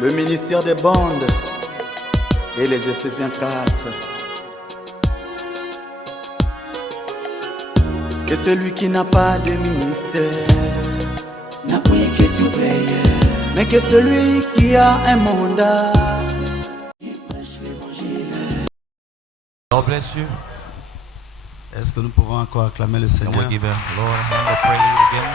le ministère des bandes et les Éphésiens 4. Que celui qui n'a pas de ministère n'appuie que sur prière, mais que celui qui a un mandat, il prêche l'évangile. God bless you. Est-ce que nous pouvons encore acclamer le Can Seigneur? we give a Lord a hand of praise again?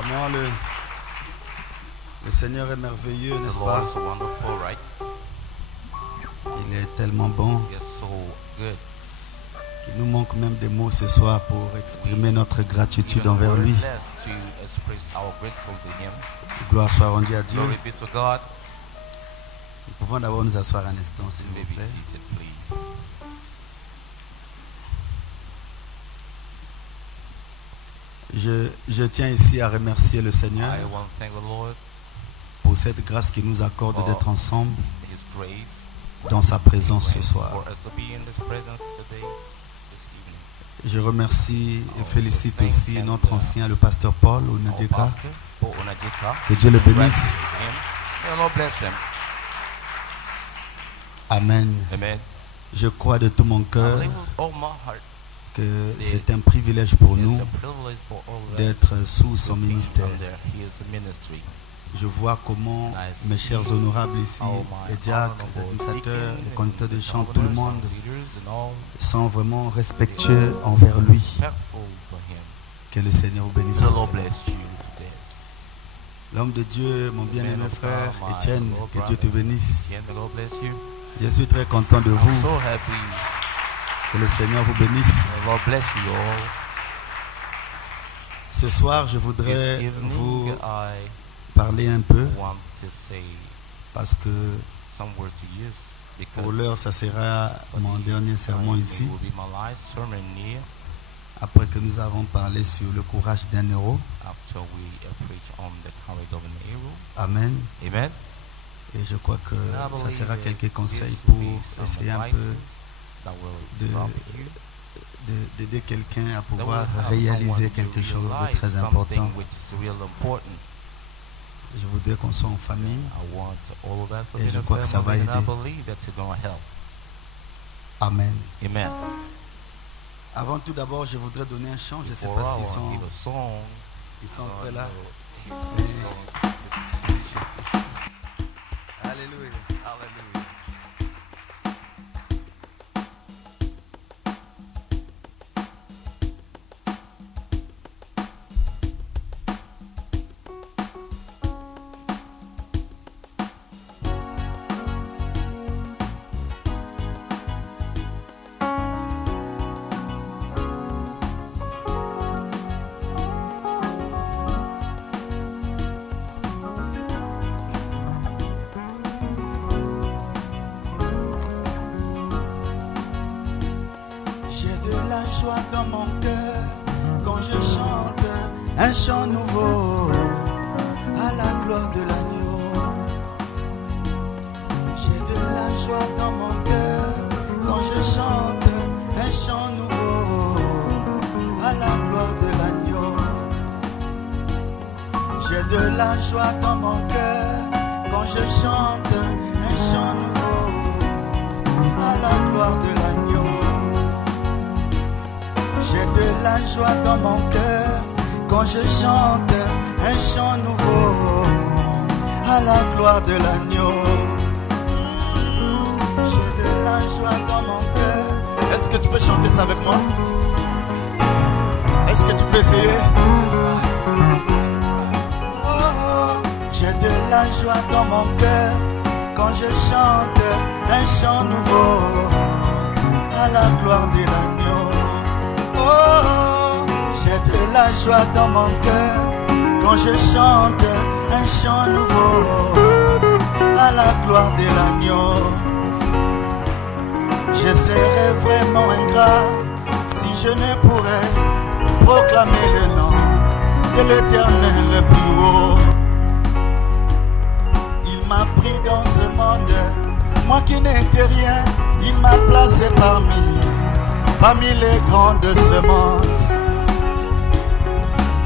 Vraiment, le Seigneur est merveilleux, The n'est-ce Lord pas? is so wonderful, right? Il est tellement bon. He is so good. Il nous manque même des mots ce soir pour exprimer notre gratitude Even envers lui. wordless to express our grateful to Him. Gloire soit rendue à Dieu. Glory be to God. Nous pouvons d'abord nous asseoir un instant, s'il You may vous be plaît. seated, please. Je tiens ici à remercier le Seigneur I want to thank the Lord pour cette grâce qu'il nous accorde d'être ensemble for His grace. dans sa présence ce For soir. us to be in His presence today, this evening. Je remercie et félicite aussi notre ancien, le pasteur Paul Our Onadieka. pastor, Paul Onadieka. Que Dieu le bénisse. Him. May the Lord bless him. Amen. Amen. Je crois de tout mon I cœur believe with all my heart que c'est un privilège pour nous it's a privilege for all of us d'être sous son to be ministère. under His ministry. Je vois comment mes chers honorables ici, All my les diacres, les honorable administrateurs, deacons les conducteurs de and chant, tout le governors monde and leaders and all sont vraiment respectueux envers lui. respectful for Him. Que le Seigneur vous bénisse. The pour Lord cela. bless you today. L'homme de Dieu, mon bien-aimé Man of frère God, my Étienne, Lord que brother, Dieu te bénisse. Etienne, the Lord bless you. Je suis très content de I'm vous. so happy. Que le Seigneur vous bénisse. The Lord bless you all. Ce soir, je voudrais This vous evening, I parler un peu want to say parce que some words to you because pour l'heure, ça sera mon dernier sermon it ici. will be my last sermon here Après que nous avons parlé sur le courage d'un héros. after we preach on the courage of an hero. Amen. Amen. Et je crois que And I ça believe sera that quelques conseils this pour will be some essayer un advices peu that de- will profit you. d'aider quelqu'un à That will pouvoir help réaliser someone to quelque chose de realize très something important. which is real important. Je voudrais qu'on soit en famille. I want all of us to Et be je in a crois que ça va family, and I aider. believe that it's going to help. Amen. Amen. Avant tout d'abord, je voudrais donner un chant. Je ne sais Before pas I s'ils want to sont, give a song, ils sont prêts là. song. Alléluia. Hallelujah. J'ai de la joie dans mon cœur quand je chante un chant nouveau à la gloire de l'agneau. J'ai de la joie dans mon cœur quand je chante un chant nouveau à la gloire de l'agneau. J'ai de la joie dans mon cœur quand je chante un chant nouveau à la gloire de l'agneau. J'ai de la joie dans mon cœur quand je chante un chant nouveau à la gloire de l'agneau. J'ai de la joie dans mon cœur. Est-ce que tu peux chanter ça avec moi? Est-ce que tu peux essayer? Oh, j'ai de la joie dans mon cœur quand je chante un chant nouveau à la gloire de l'agneau. Oh, j'ai de la joie dans mon cœur quand je chante un chant nouveau à la gloire de l'agneau. Je serais vraiment ingrat si je ne pourrais proclamer le nom de l'Éternel le plus haut. Il m'a pris dans ce monde, moi qui n'étais rien, il m'a placé parmi les grands de ce monde.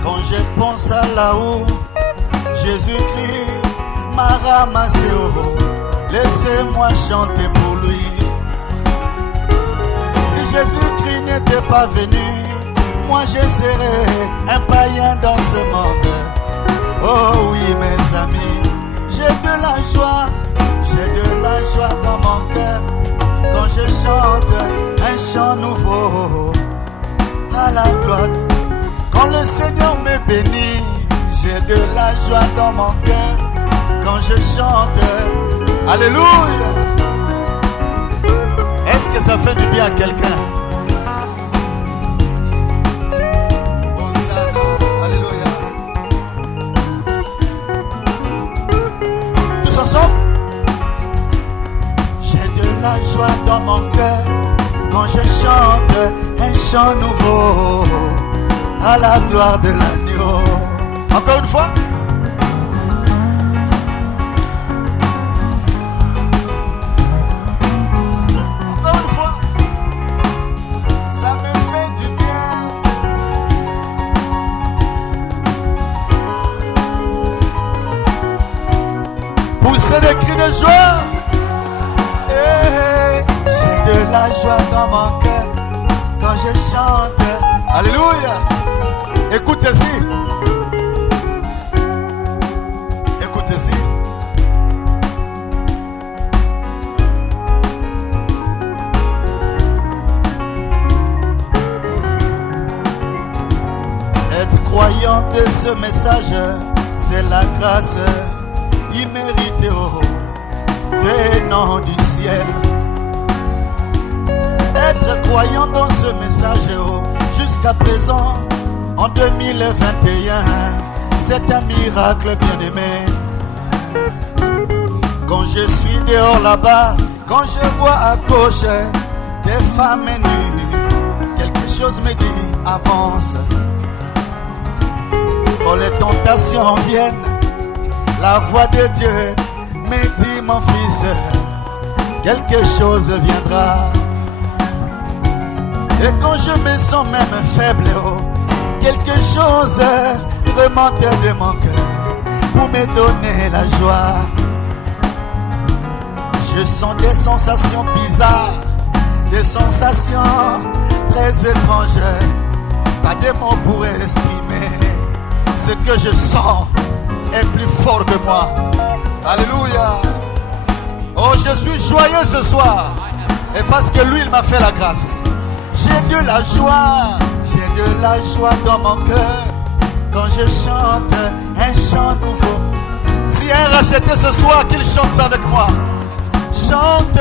Quand je pense à là-haut, Jésus-Christ m'a ramassé. Oh, laissez-moi chanter pour lui. Si Jésus-Christ n'était pas venu, moi je serais un païen dans ce monde. Oh oui mes amis, j'ai de la joie dans mon cœur quand je chante un chant nouveau à la gloire. Quand le Seigneur me bénit, j'ai de la joie dans mon cœur quand je chante. Alléluia. Est-ce que ça fait du bien à quelqu'un? Alléluia. Tous ensemble. J'ai de la joie dans mon cœur quand je chante un chant nouveau à la gloire de l'agneau. Encore une fois. Encore une fois. Ça me fait du bien. Poussez des cris de joie. J'ai de la joie dans mon cœur quand je chante. Alléluia. Écoute ceci. Écoute ceci. Être croyant de ce message, c'est la grâce imméritée venant du ciel. Être croyant dans ce message jusqu'à présent, en 2021, c'est un miracle bien aimé. Quand je suis dehors là-bas, quand je vois à gauche des femmes nues, quelque chose me dit avance. Quand les tentations viennent, la voix de Dieu me dit mon fils, quelque chose viendra. Et quand je me sens même faible, quelque chose remonte de mon cœur pour me donner la joie. Je sens des sensations bizarres, des sensations très étranges. Pas de mots pour exprimer. Ce que je sens est plus fort que moi. Alléluia. Oh, je suis joyeux ce soir. Et parce que lui, il m'a fait la grâce. J'ai de la joie dans mon cœur quand je chante un chant nouveau. Si un racheté ce soir, qu'il chante ça avec moi. Chante.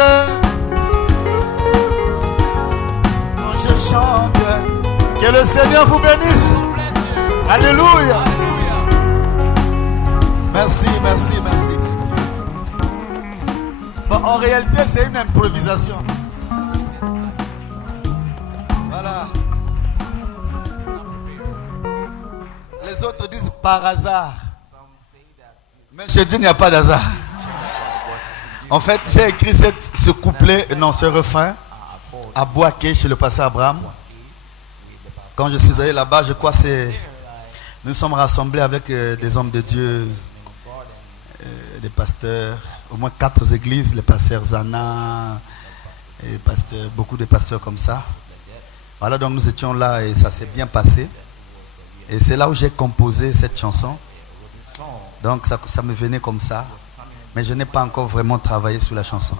Quand je chante, que le Seigneur vous bénisse. Alléluia. Merci, merci, merci. Bon, en réalité, c'est une improvisation. Voilà. Les autres disent par hasard. Mais je dis il n'y a pas d'hasard. En fait, j'ai écrit ce couplet, non, ce refrain à Boaké chez le pasteur Abraham. Quand je suis allé là-bas, je crois que nous sommes rassemblés avec des hommes de Dieu, des pasteurs, au moins 4 églises, les pasteurs Zana, et beaucoup de pasteurs comme ça. Voilà, donc nous étions là et ça s'est bien passé. Et c'est là où j'ai composé cette chanson. Donc ça me venait comme ça. Mais je n'ai pas encore vraiment travaillé sur la chanson.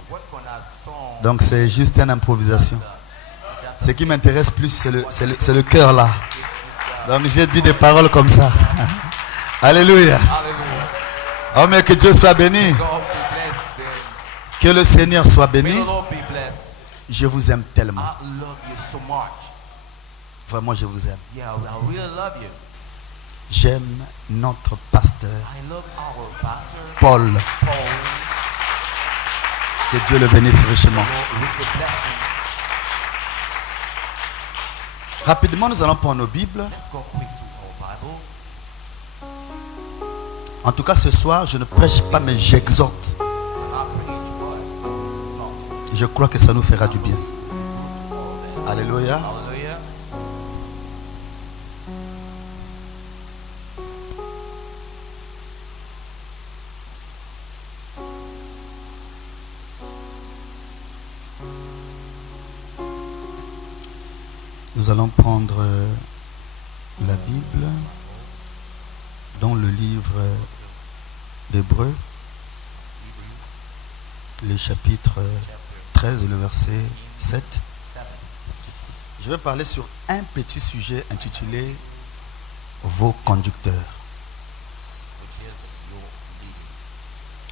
Donc c'est juste une improvisation. Ce qui m'intéresse plus, c'est le cœur là. Donc j'ai dit des paroles comme ça. Alléluia. Oh mais que Dieu soit béni. Que le Seigneur soit béni. Je vous aime tellement. Vraiment je vous aime. J'aime notre pasteur Paul. Que Dieu le bénisse richement. Rapidement, nous allons prendre nos Bibles. En tout cas, ce soir, je ne prêche pas, mais j'exhorte. Je crois que ça nous fera du bien. Alléluia. Nous allons prendre la Bible dans le livre d'Hébreux, le chapitre 13, le verset 7. Je vais parler sur un petit sujet intitulé « Vos conducteurs ».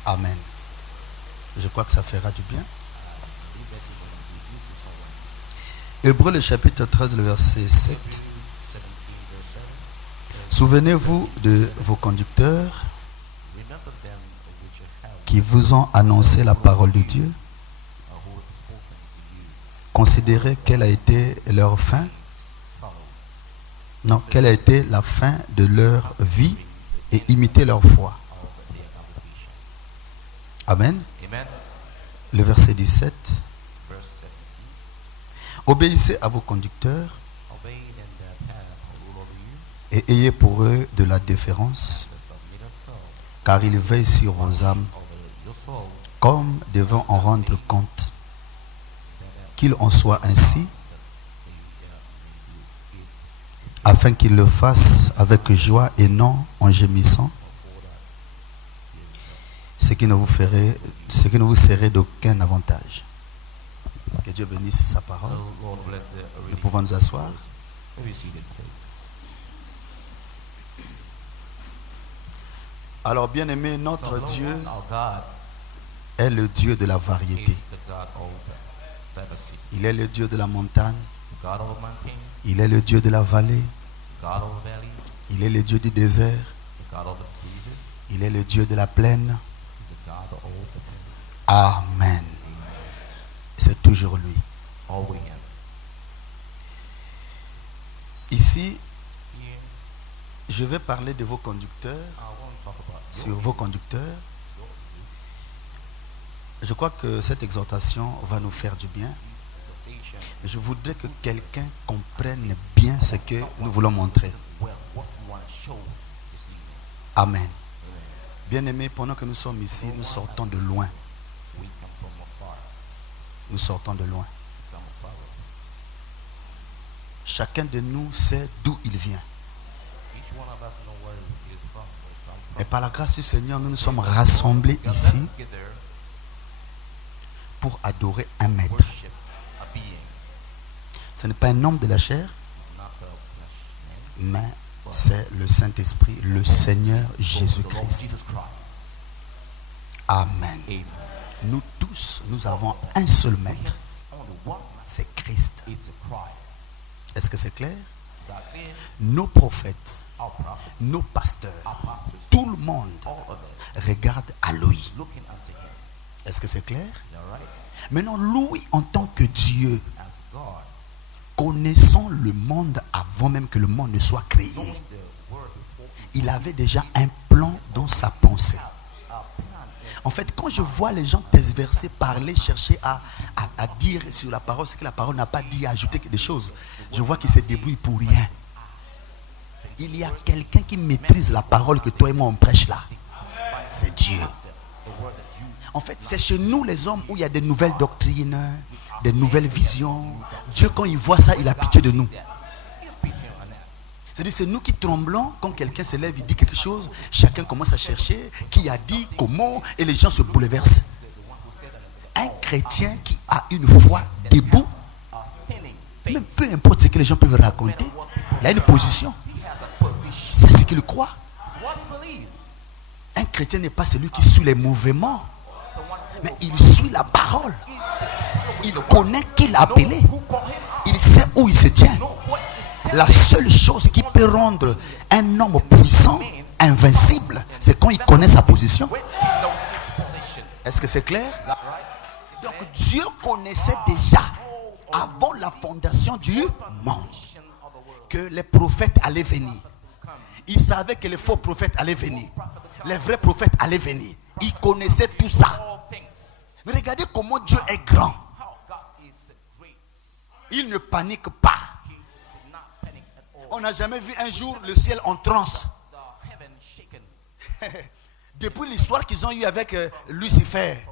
Amen. Je crois que ça fera du bien. Hébreux, le chapitre 13, le verset 7. Souvenez-vous de vos conducteurs qui vous ont annoncé la parole de Dieu. Considérez quelle a été leur fin. Non, quelle a été la fin de leur vie et imitez leur foi. Amen. Le verset 17. Obéissez à vos conducteurs et ayez pour eux de la déférence, car ils veillent sur vos âmes, comme devant en rendre compte. Qu'il en soit ainsi, afin qu'ils le fassent avec joie et non en gémissant, ce qui ne vous serait d'aucun avantage. Que Dieu bénisse sa parole. Nous pouvons nous asseoir. Alors, bien-aimé, notre Dieu est le Dieu de la variété. Il est le Dieu de la montagne. Il est le Dieu de la vallée. Il est le Dieu du désert. Il est le Dieu de la plaine. Amen. C'est toujours lui. Ici, je vais parler de vos conducteurs, sur vos conducteurs. Je crois que cette exhortation va nous faire du bien. Je voudrais que quelqu'un comprenne bien ce que nous voulons montrer. Amen. Bien-aimés, pendant que nous sommes ici, nous sortons de loin. Nous sortons de loin. Chacun de nous sait d'où il vient. Et par la grâce du Seigneur, nous nous sommes rassemblés ici pour adorer un maître. Ce n'est pas un homme de la chair, mais c'est le Saint-Esprit, le Seigneur Jésus-Christ. Amen. Nous tous, nous avons un seul maître. C'est Christ. Est-ce que c'est clair? Nos prophètes, nos pasteurs, tout le monde regarde à lui. Est-ce que c'est clair? Maintenant, lui, en tant que Dieu, connaissant le monde avant même que le monde ne soit créé, il avait déjà un plan dans sa pensée. En fait, quand je vois les gens tergiverser, parler, chercher à dire sur la parole ce que la parole n'a pas dit, à ajouter des choses, je vois qu'ils se débrouillent pour rien. Il y a quelqu'un qui maîtrise la parole que toi et moi on prêche là. C'est Dieu. En fait, c'est chez nous les hommes où il y a des nouvelles doctrines, des nouvelles visions. Dieu, quand il voit ça, il a pitié de nous. C'est-à-dire, c'est nous qui tremblons quand quelqu'un se lève, il dit quelque chose, chacun commence à chercher qui a dit, comment, et les gens se bouleversent. Un chrétien qui a une foi debout, même peu importe ce que les gens peuvent raconter, il a une position. C'est ce qu'il croit. Un chrétien n'est pas celui qui suit les mouvements, mais il suit la parole. Il connaît qui l'a appelé. Il sait où il se tient. La seule chose qui peut rendre un homme puissant, invincible, c'est quand il connaît sa position. Est-ce que c'est clair? Donc Dieu connaissait déjà, avant la fondation du monde, que les prophètes allaient venir. Il savait que les faux prophètes allaient venir. Les vrais prophètes allaient venir. Il connaissait tout ça. Mais regardez comment Dieu est grand. Il ne panique pas. On n'a jamais vu un jour le ciel en transe. Depuis l'histoire qu'ils ont eue avec Lucifer,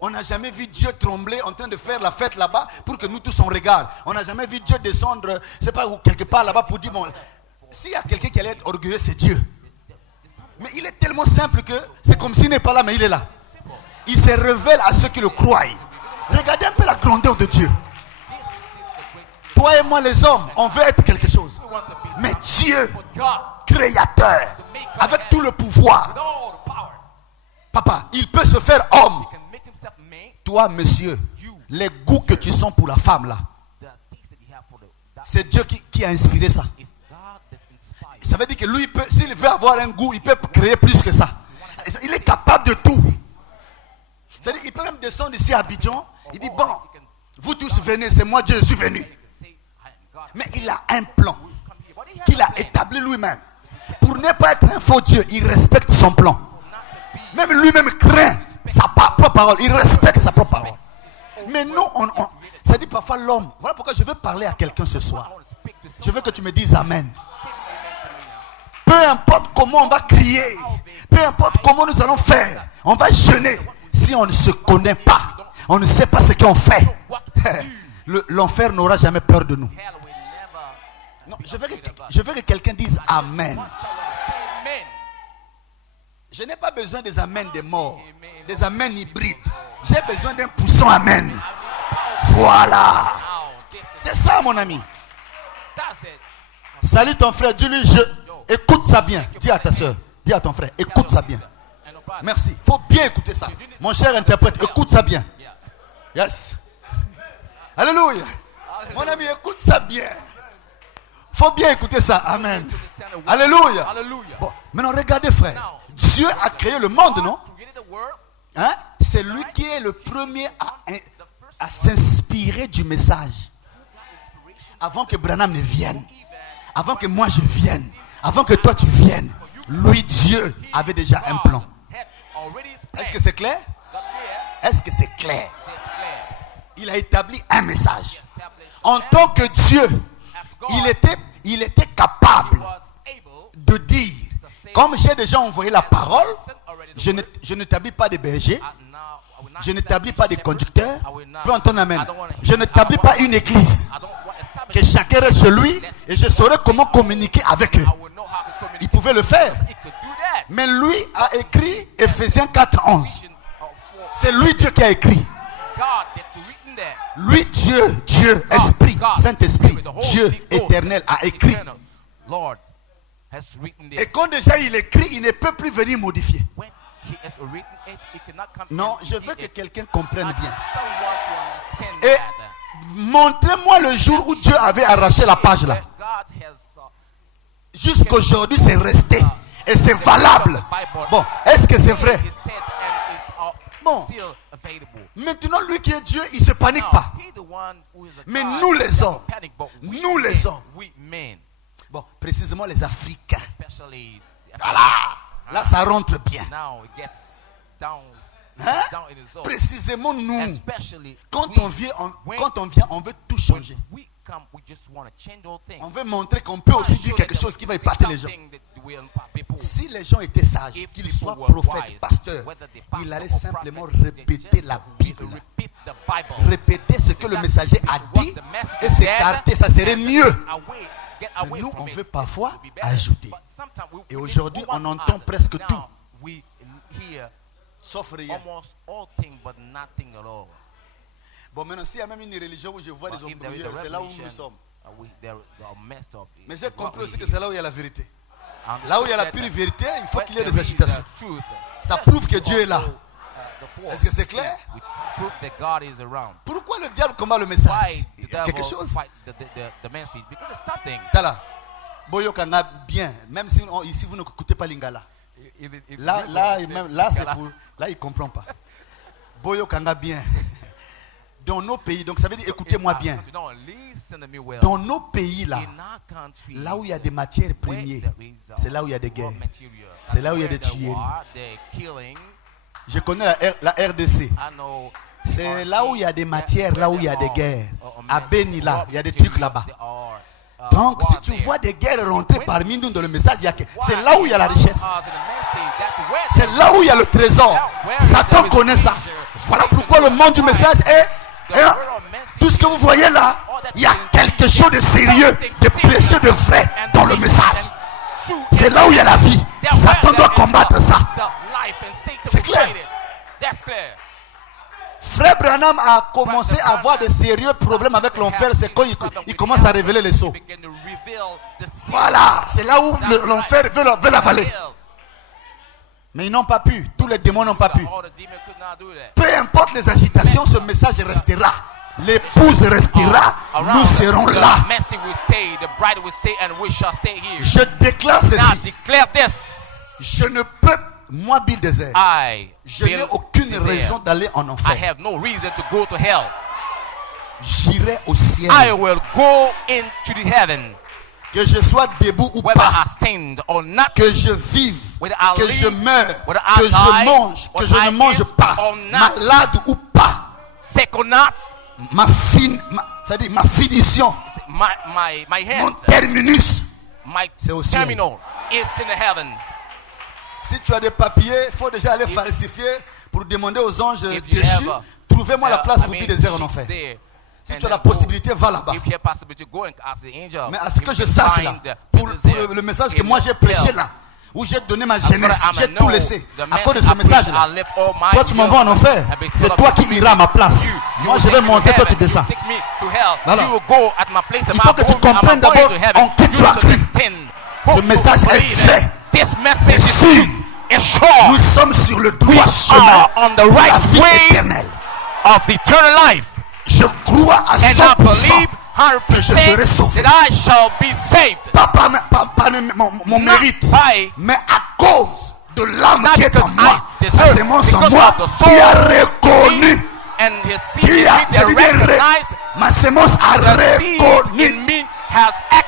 On n'a jamais vu Dieu trembler en train de faire la fête là-bas pour que nous tous on regarde. On n'a jamais vu Dieu descendre, c'est pas où, quelque part là-bas pour dire, bon, s'il y a quelqu'un qui allait être orgueilleux, c'est Dieu. Mais il est tellement simple que c'est comme s'il n'est pas là, mais il est là. Il se révèle à ceux qui le croient. Regardez un peu la grandeur de Dieu. Toi et moi les hommes, on veut être quelque chose. Mais Dieu, créateur, avec tout le pouvoir, papa, il peut se faire homme. Toi, monsieur, les goûts que tu sens pour la femme là, c'est Dieu qui a inspiré ça. Ça veut dire que lui, s'il veut avoir un goût, il peut créer plus que ça. Il est capable de tout. C'est-à-dire, il peut même descendre ici à Abidjan. Il dit, bon, vous tous venez, c'est moi Dieu, je suis venu. Mais il a un plan qu'il a établi lui-même. Pour ne pas être un faux Dieu, il respecte son plan. Même lui-même craint sa propre parole. Il respecte sa propre parole. Mais nous, ça dit parfois l'homme. Voilà pourquoi je veux parler à quelqu'un ce soir. Je veux que tu me dises Amen. Peu importe comment on va crier, peu importe comment nous allons faire, on va jeûner. Si on ne se connaît pas, on ne sait pas ce qu'on fait, l'enfer n'aura jamais peur de nous. Non, je veux que quelqu'un dise Amen. Je n'ai pas besoin des Amen des morts, des Amen hybrides. J'ai besoin d'un poussant Amen. Voilà. C'est ça, mon ami. Salut ton frère, dis-lui, écoute ça bien. Dis à ta soeur, dis à ton frère, écoute ça bien. Merci. Il faut bien écouter ça. Mon cher interprète, écoute ça bien. Yes. Alléluia. Mon ami, écoute ça bien. Il faut bien écouter ça. Amen. Alléluia. Bon, maintenant regardez frère. Dieu a créé le monde, non? Hein? C'est lui qui est le premier à s'inspirer du message. Avant que Branham ne vienne. Avant que moi je vienne. Avant que toi tu viennes. Lui, Dieu, avait déjà un plan. Est-ce que c'est clair? Est-ce que c'est clair? Il a établi un message. En tant que Dieu, il était capable de dire, comme j'ai déjà envoyé la parole, je n'établis pas de bergers, je n'établis pas de conducteurs. Peux entendre amen. Je n'établis pas une église. Que chacun reste chez lui et je saurais comment communiquer avec eux. Il pouvait le faire. Mais lui a écrit Ephésiens 4:11. C'est lui Dieu qui a écrit. Lui Dieu, Esprit, Saint-Esprit, Dieu éternel a écrit. Et quand déjà il écrit, il ne peut plus venir modifier. Non, je veux que quelqu'un comprenne bien. Et montrez-moi le jour où Dieu avait arraché la page là. Jusqu'aujourd'hui c'est resté. Et c'est valable. Bon, est-ce que c'est vrai? Bon, maintenant lui qui est Dieu, il ne se panique pas. Mais nous les hommes, bon, précisément les Africains. Voilà, là ça rentre bien. Hein? Précisément nous, quand on vient, on veut tout changer. On veut montrer qu'on peut aussi dire quelque chose qui va épater les gens. Si les gens étaient sages, qu'ils soient prophètes, pasteurs, ils allaient simplement répéter la Bible. Répéter ce que le messager a dit et s'écarter, ça serait mieux. Mais nous, on veut parfois ajouter. Et aujourd'hui, on entend presque tout. Sauf rien. Bon, maintenant, s'il y a même une religion où je vois des hommes brouilleurs, c'est là où nous sommes. Mais j'ai compris aussi que c'est là où il y a la vérité. Là où il y a la pure vérité, il faut qu'il y ait des agitations. Ça prouve que Dieu est là. Est-ce que c'est clair? Pourquoi le diable combat le message? Il y a quelque chose. Tala, Boyo Kanga bien, même si ici vous ne écoutez pas Lingala. Là, c'est pour. Là, il ne comprend pas. Boyo Kanga bien. Dans nos pays, donc ça veut dire écoutez-moi bien. Dans nos pays là, là où il y a des matières premières, c'est là où il y a des guerres. C'est là où il y a des tueries. Je connais la RDC. C'est là où il y a des matières, là où il y a des guerres. À Beni là, il y a des trucs là-bas. Donc si tu vois des guerres rentrer parmi nous dans le message, c'est là où il y a la richesse. C'est là où il y a le trésor. Satan connaît ça. Voilà pourquoi le monde du message est... tout ce que vous voyez là, il y a quelque chose de sérieux, de précieux, de vrai dans le message. C'est là où il y a la vie. Satan doit combattre ça. C'est clair. Frère Branham a commencé à avoir de sérieux problèmes avec l'enfer. C'est quand il commence à révéler les sceaux. Voilà, c'est là où l'enfer veut l'avaler. Mais ils n'ont pas pu. Tous les démons n'ont pas pu. Peu importe les agitations, ce message restera. L'épouse restera. Nous serons là. Je déclare ceci. Je ne peux, moi Bill Desert, je n'ai aucune raison d'aller en enfer. J'irai au ciel. Que je sois debout ou pas, que je vive, que je meure, que je mange, que je ne mange pas, malade ou pas, ma finition, mon terminus, c'est au ciel. Si tu as des papiers, il faut déjà aller falsifier pour demander aux anges déchus, trouvez-moi la place pour Bill Desert en enfer. Si tu as la possibilité, va là-bas. Mais à ce que je sache là, pour le message que moi j'ai prêché là, où j'ai donné ma jeunesse, j'ai tout laissé à cause de ce message là. Toi tu m'envoies en enfer, c'est toi qui iras à ma place. Moi je vais monter, toi tu descends. Voilà. Il faut que tu comprennes d'abord en qui tu as cru. Ce message est vrai, c'est sûr. Nous sommes sur le droit chemin de la vie éternelle. Je crois à 100% que je serai sauvé. Pas par mon mérite, mais à cause de l'âme qui est en moi. Sa sémence en moi qui a reconnu. Ma sémence a reconnu.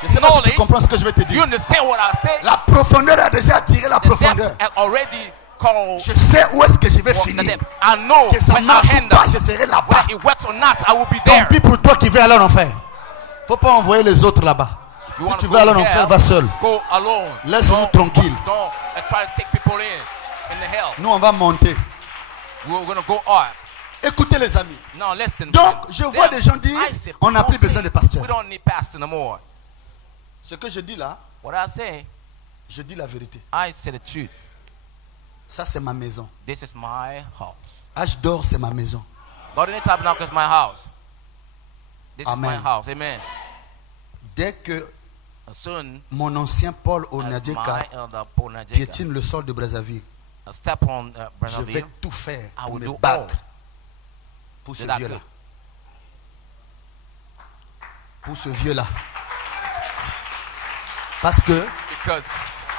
Je ne sais pas si tu comprends ce que je vais te dire. La profondeur a déjà attiré la profondeur. Je sais où est-ce que je vais finir. Que ça marche ou pas, je serai là-bas. Tant pis pour toi qui veux aller en enfer. Faut pas envoyer les autres là-bas. Si tu veux aller en enfer, va seul. Laisse-nous tranquille. Nous, on va monter. Écoutez les amis. Donc, je vois des gens dire, on n'a plus besoin de pasteurs. Ce que je dis là, je dis la vérité. Ça, c'est ma maison. This is my house. H d'or, c'est ma maison. Garden Tabernacle is my house. This Amen. is my house. Amen. Dès que Soon, mon ancien Paul as Onadieka my elder Paul Najeka piétine le sol de Brazzaville, step on je vais Brazzaville, tout faire I pour will me do battre all pour ce that I vieux-là. could. Pour ce vieux-là. Parce que Because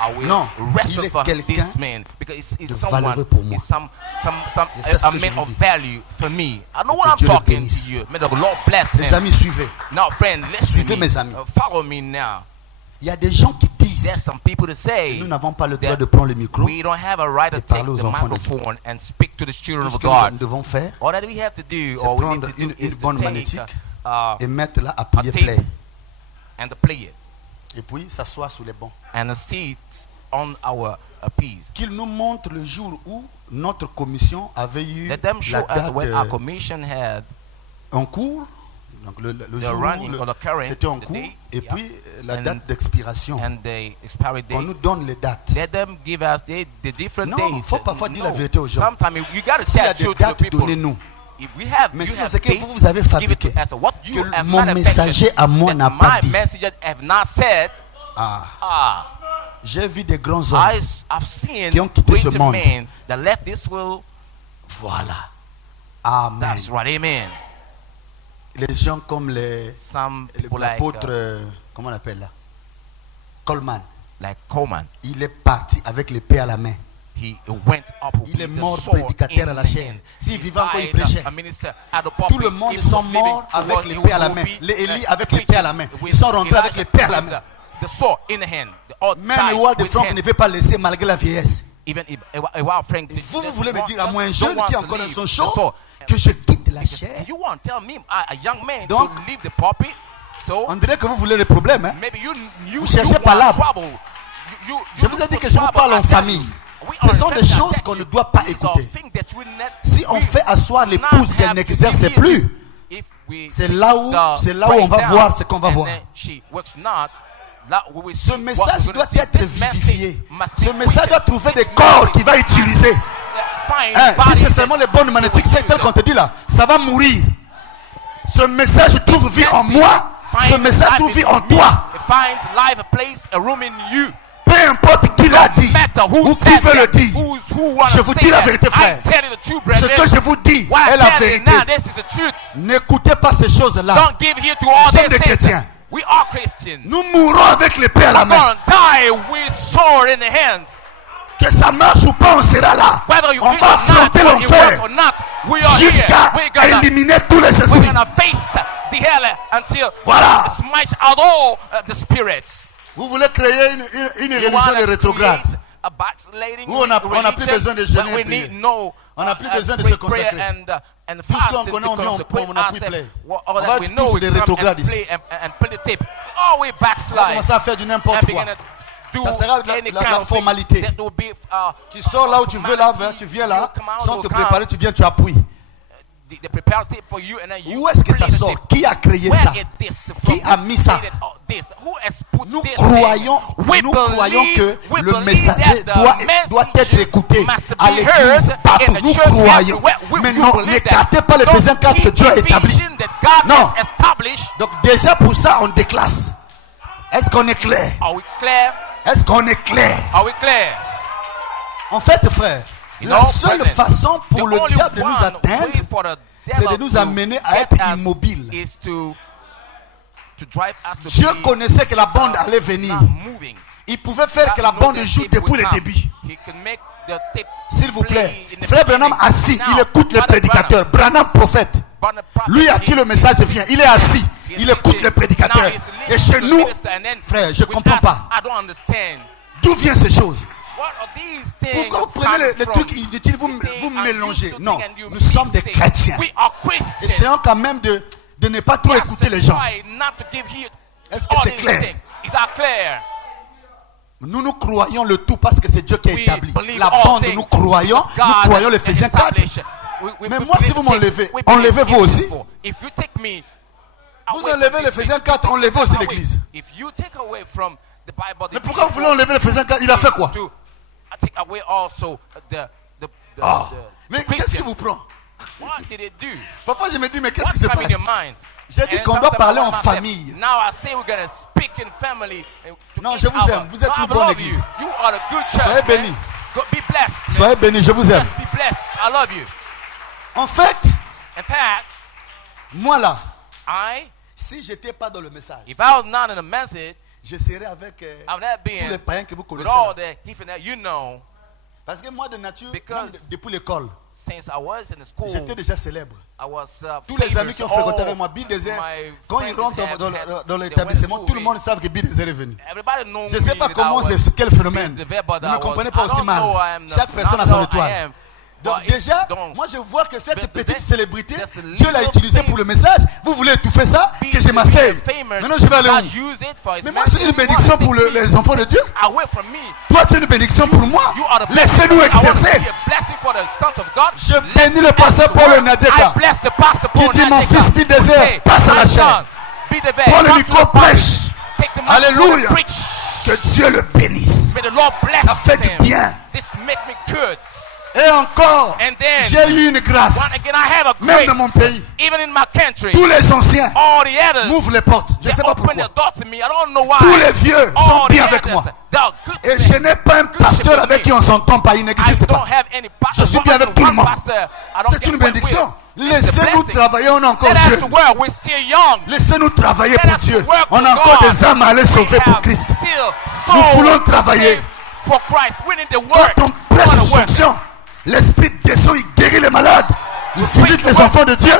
I will Non, il wrestle est for quelqu'un this man. Because it's de someone, valeureux pour moi. it's Je sais ce a que je man vous of dis. value for me. I know Que what I'm Dieu le talking bénisse. to you. May the Lord bless les him. amis, suivez. Now, friend, listen Suivez to me. mes amis. Follow me now. Il y a des gens qui disent There's some people that que say nous n'avons pas le droit that de prendre le micro. we don't have a right to et take parler aux the enfants de Dieu. microphone and speak to the children Tout ce of que God. nous devons faire, All that we have to do, c'est or we need prendre to do une is to bonne take magnétique uh, et mettre là, a appuyer tape play. and to play it Et puis s'asseoir sous les bancs. and a seat on our piece. Qu'il nous montre le jour où notre commission avait eu Let them la show us date when our commission had en cours. Donc le the jour running où or the current, c'était en the cours. day, Et yeah, puis la and- date d'expiration. and the expiry On date. nous donne les dates. Let them give us the different Non, dates. faut parfois dire la vérité aux gens. Sometimes you got to S'il y a tell des truth to the dates, people. donnez-nous. If we have, Mais you si have c'est ce que dates, vous avez give it fabriqué, to us. What you que have mon manufactured, messager à moi that n'a pas my dit. messenger have not said. Ah, j'ai vu des grands hommes. I've seen qui ont quitté ce great monde. men that left this world. Voilà. Amen. That's right, amen. Les gens comme Some people like l'apôtre, comment on appelle là, Coleman. Coleman. Il est parti avec l'épée à la main. He went up Il with est the mort sword prédicateur in à la the chair. hand. S'il He vivait encore, il died prêchait. a minister at the pulpit. Tout le monde If sont he was living, morts he avec was- l'épée à la he main. will be, Les Élie uh, avec l'épée à la main. preaching Ils sont with rentrés avec Elijah l'épée à la with main. the sword in the hand. The old Même died le roi de with Franck hand. ne veut pas laisser malgré la vieillesse. Even if a wild Frank, Et vous voulez me don't- dire à moi un don't jeune want qui est to encore dans leave son the show sword. que je quitte la chair? You want to tell me a young man Donc, to leave the pulpit? So On dirait que vous voulez les problèmes. Hein? maybe you Vous cherchez want pas l'arbre. trouble. Je vous ai dit que je vous parle en famille. Ce sont des choses qu'on ne doit pas écouter. Si on fait asseoir l'épouse qu'elle n'exerce plus, c'est là où on va voir ce qu'on va voir. Ce message doit être vivifié. Ce message doit trouver des corps qu'il va utiliser. Si c'est seulement les bonnes magnétiques, c'est tel qu'on te dit là, ça va mourir. Ce message trouve vie en moi. Ce message trouve vie en toi. Peu importe qui l'a dit ou qui veut le dire, je vous dis la vérité, frère. Ce que je vous dis est la vérité. N'écoutez pas ces choses-là. Nous sommes des chrétiens. Nous mourrons avec l'épée à la main. Que ça marche ou pas, on sera là. On va affronter l'enfer jusqu'à éliminer tous les esprits. Voilà. Vous voulez créer une religion de rétrograde où on n'a plus besoin de jeûner et prier. On n'a plus besoin de se consacrer. Tout ce qu'on connaît, on vient, on n'a plus plaît. On va être tous des rétrogrades ici. On va commencer à faire du n'importe quoi. Ça sera la formalité. Tu sors là où tu veux, là, tu viens là, sans te préparer, tu viens, tu appuies. Où est-ce que ça sort? Qui a créé ça? Qui a mis ça? Nous croyons que le messager doit être écouté à l'église partout. Nous croyons. Mais non, n'écartez pas les faisants que Dieu a établis. Non. Donc déjà pour ça, on déclasse. Est-ce qu'on est clair? Est-ce qu'on est clair? En fait, frère, la seule façon pour le diable de nous atteindre, c'est de nous amener à être immobiles. Dieu connaissait que la bande allait venir. Il pouvait faire que la bande joue depuis le début. S'il vous plaît, frère Branham assis, il écoute les prédicateurs. Branham prophète, lui à qui le message vient, il est assis, il écoute les prédicateurs. Et chez nous, frère, je ne comprends pas. D'où viennent ces choses? Pourquoi vous prenez les trucs inutiles, vous mélangez? Non, nous sommes des chrétiens. Essayons quand même de ne pas trop écouter les gens. Est-ce que c'est clair? Nous croyons le tout parce que c'est Dieu qui a établi. La bande, nous croyons les faisants quatre. Mais moi, si vous m'enlevez, enlevez-vous aussi. Vous enlevez les faisants quatre, enlevez aussi l'église. Mais pourquoi vous voulez enlever les faisants quatre? Il a fait quoi? Mais qu'est-ce qui vous prend? Parfois je me dis, mais qu'est-ce qui se passe? J'ai dit qu'on doit parler en famille. Non, je vous aime. Vous êtes une bonne église. Soyez bénis. Soyez bénis, je vous aime. En fait, moi là, si je n'étais pas dans le message, je serais avec tous les païens que vous connaissez là. Parce que moi de nature, même depuis l'école, j'étais déjà célèbre. Tous les amis qui ont fréquenté avec moi, Bidézer, quand ils rentrent dans l'établissement, tout le monde sait que Bidézer est venu. Je ne sais pas comment c'est, quel phénomène. Vous ne comprenez pas aussi mal. Chaque personne a son étoile. Donc déjà, moi je vois que cette petite célébrité, Dieu l'a utilisée pour le message. Vous voulez étouffer ça, que je m'asseye. Maintenant je vais aller où? Mais moi c'est une bénédiction pour les enfants de Dieu. Toi tu es une bénédiction pour moi. Laissez-nous exercer. Je bénis le pasteur Paul Nadieka qui dit mon fils Bidézer, passe à la chaîne. Prends le micro, prêche. Alléluia. Que Dieu le bénisse. Ça fait du bien. Et encore, j'ai eu une grâce, même dans mon pays. Tous les anciens m'ouvrent les portes. Je ne sais pas pourquoi. Tous les vieux sont bien avec moi. Et je n'ai pas un pasteur avec qui on ne s'entend pas. Il n'existe pas. Je suis bien avec tout le monde. C'est une bénédiction. Laissez-nous travailler, on est encore jeunes. Laissez-nous travailler pour Dieu. On a encore des âmes à aller sauver pour Christ. Nous voulons travailler. Quand on prêche fonction, l'esprit descend, il guérit les malades. Il visite les enfants de Dieu.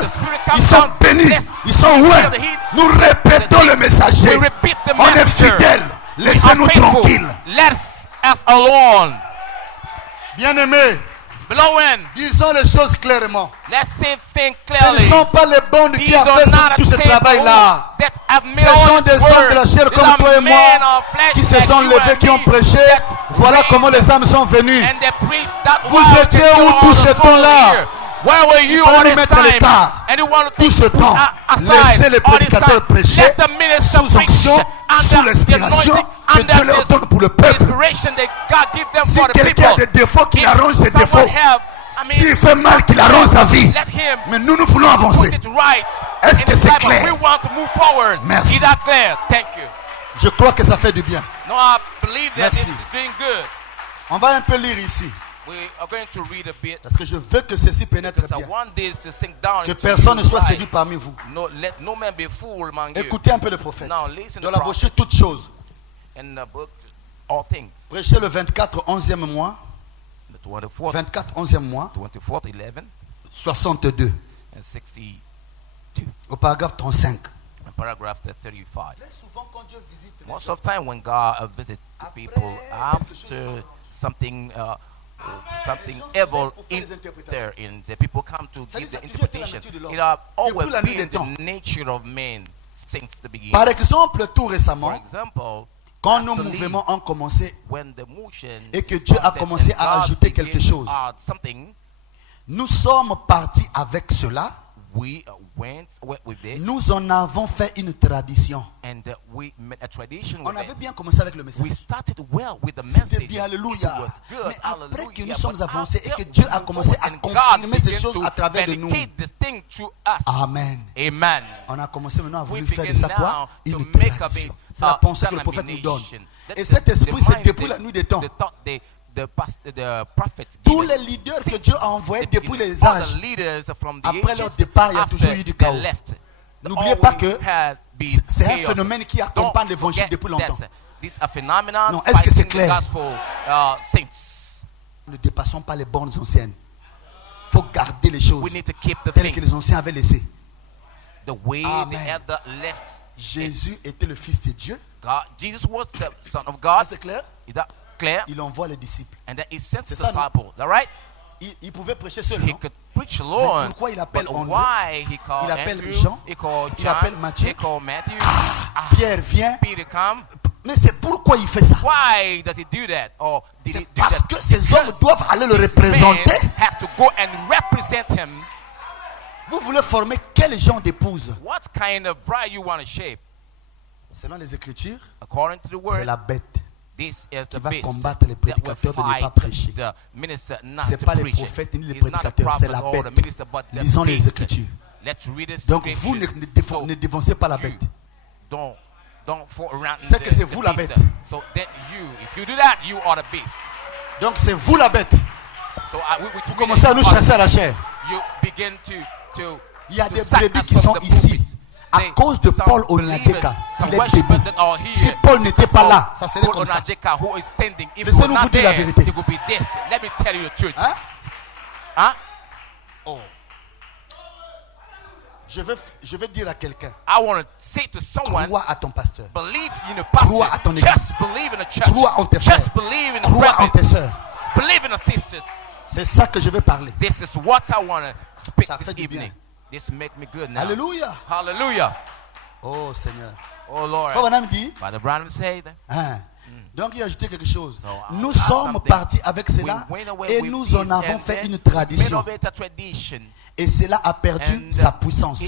Ils sont bénis. Ils sont ouverts. Nous répétons le messager. On est fidèles. Laissez-nous tranquilles. Bien-aimés, Blowing. Disons les choses clairement. Let's say things Ce clearly. ne sont pas les bandes qui ont fait tout ce travail-là. Ce sont des hommes de la chair comme toi et moi qui se sont levés, qui ont prêché. Voilà comment les âmes sont venues. Vous étiez où tout ce temps-là? Il fallait nous mettre à l'écart. Tout ce temps, laissez les prédicateurs prêcher sous onction, sous l'inspiration que Dieu leur donne pour le peuple. Si quelqu'un a des défauts, qu'il arrange ses défauts. S'il fait mal, qu'il arrange sa vie. Mais nous voulons avancer. Est-ce que c'est clair? Merci. Je crois que ça fait du bien. Merci. On va un peu lire ici. Parce que je veux que ceci pénètre bien. Que personne ne soit séduit parmi vous. Écoutez un peu le prophète. Dans la brochure, toutes choses. Prêchez le 24, 11e mois. 24, 11e mois. 62. Au paragraphe 35. Très souvent quand Dieu visite les gens, most of the time when God visits people after something evil enter in, the people come to give the interpretation. It has always been the nature of men since the beginning. Par exemple, tout récemment, For example, quand nos mouvements ont commencé when the motion et que Dieu a commencé à ajouter quelque chose, nous sommes partis avec cela. Nous en avons fait une tradition. On avait bien commencé avec le message. C'était bien, alléluia. Mais après que nous sommes avancés et que Dieu a commencé à confirmer ces choses à travers de nous. Amen. On a commencé maintenant à vouloir faire de ça quoi? Une tradition. C'est la pensée que le prophète nous donne. Et cet esprit, c'est depuis la nuit des temps. Tous les leaders que Dieu a envoyés depuis les âges, après leur départ, il y a toujours eu du chaos. N'oubliez pas que c'est un phénomène qui accompagne l'évangile depuis longtemps. Non, est-ce que c'est clair? Ne dépassons pas les bornes anciennes. Il faut garder les choses telles que les anciens avaient laissées. Amen. Jésus était le Fils de Dieu. C'est clair? Il envoie les disciples. C'est ça, non? Il pouvait prêcher seul, non? Mais pourquoi il appelle André? Il appelle Jean. Il appelle Matthieu. Pierre vient. Mais c'est pourquoi il fait ça. C'est parce que ces hommes doivent aller le représenter. Vous voulez former quel genre d'épouse? Selon les Écritures, c'est la bête qui va combattre les prédicateurs de ne pas prêcher. Ce n'est pas les prophètes ni les prédicateurs, c'est la bête. Lisons les Écritures. Donc vous ne défoncez pas la bête. C'est que c'est vous la bête. Donc c'est vous la bête. Vous commencez à nous chasser à la chair. Il y a des brebis qui sont ici. À cause de Paul Onyadeka, il est debout. Si Paul n'était pas là, ça serait comme ça. Laissez-nous vous dire la vérité. Hein? Oh. Je vais dire à quelqu'un, crois à ton pasteur, crois à ton église, crois en tes frères, crois en tes soeurs. C'est ça que je vais parler. Ça fait du bien. This make me good now. Alléluia. Hallelujah. Oh Seigneur. Oh Lord. Father Branham said. Donc il a ajouté quelque chose. Nous sommes partis avec cela et nous en avons fait une tradition. Et cela a perdu sa puissance.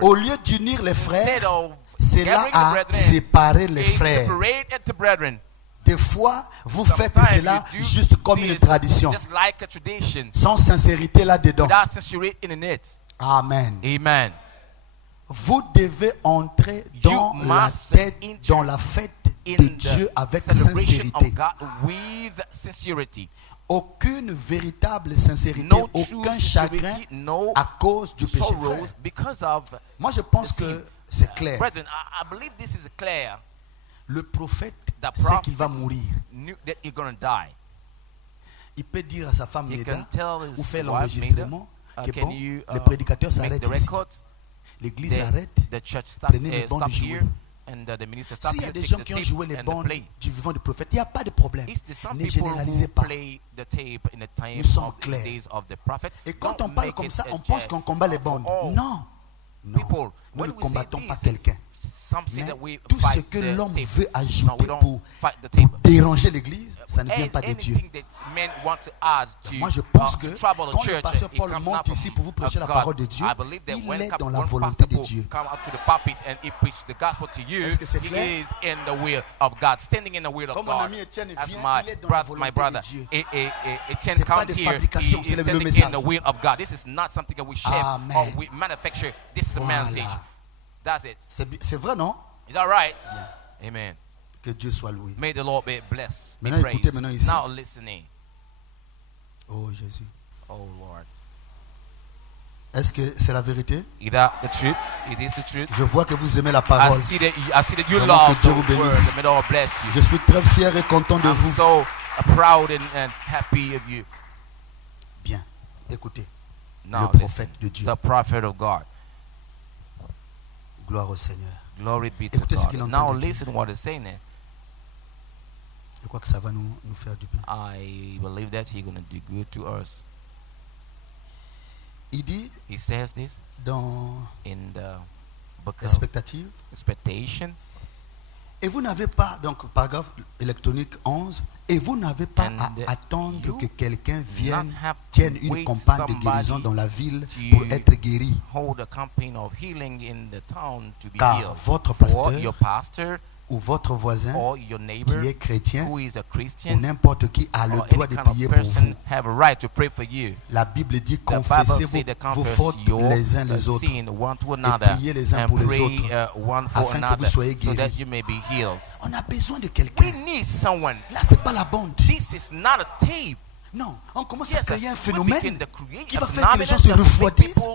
Au lieu d'unir les frères, cela a séparé les frères. Des fois, vous faites cela juste comme une tradition, sans sincérité là-dedans. Amen. Amen. Vous devez entrer dans la fête de Dieu avec sincérité. Aucune véritable sincérité, aucun chagrin à cause du péché. Frère. Moi, je pense que c'est clair. Le prophète sait qu'il va mourir. Il peut dire à sa femme Neda ou faire l'enregistrement que bon, les prédicateurs s'arrêtent ici. L'église s'arrête. Prenez le temps de jouer. S'il y a des gens qui ont joué les bandes du vivant du prophète, il n'y a pas de problème. Ne généralisez pas. Nous sommes clairs. Et quand on parle comme ça, on pense qu'on combat les bandes. Non. Non. Nous ne combattons pas quelqu'un. Mais tout ce que l'homme veut ajouter pour déranger l'église, ça ne vient pas de Dieu. Moi je pense que quand le pasteur Paul monte ici pour vous prêcher la parole de Dieu, il est dans la volonté de Dieu. Est-ce que c'est clair? Comme mon ami Etienne vient, il est dans la volonté de Dieu. Ce n'est pas des fabrications, c'est le message. Amen. That's it. C'est vrai, non? Is that right? Bien. Amen. Que Dieu soit loué. May the Lord be blessed. Maintenant, écoutez maintenant ici. Now listening. Oh Jésus. Oh Lord. Est-ce que c'est la vérité? Is that the truth? It is the truth. Je vois que vous aimez la parole. I see that you love que Dieu vous bénisse. May the Lord bless you. Je suis très fier et content de vous. So proud and happy of you. Bien. Écoutez. Now, le prophète de Dieu. The prophet of God. Gloire au Seigneur. Glory be to Écoutez ce qu'il God. est en Now train de dire. listen what it's saying there. Je crois que ça va nous faire du bien. I believe that he's going to do good to us. Il dit He says this dans in the book of Expectative. Expectation. Et vous n'avez pas, donc paragraphe électronique 11, et vous n'avez pas à attendre que quelqu'un vienne, tienne une campagne de guérison dans la ville pour être guéri. Car votre pasteur ou votre voisin qui est chrétien ou n'importe qui a le droit de prier pour vous. La Bible dit confessez vos fautes les uns les autres et priez les uns pour les autres afin que vous soyez guéris. On a besoin de quelqu'un. Là, c'est pas la bande. Non, on commence à créer un phénomène qui va faire que les gens se refroidissent.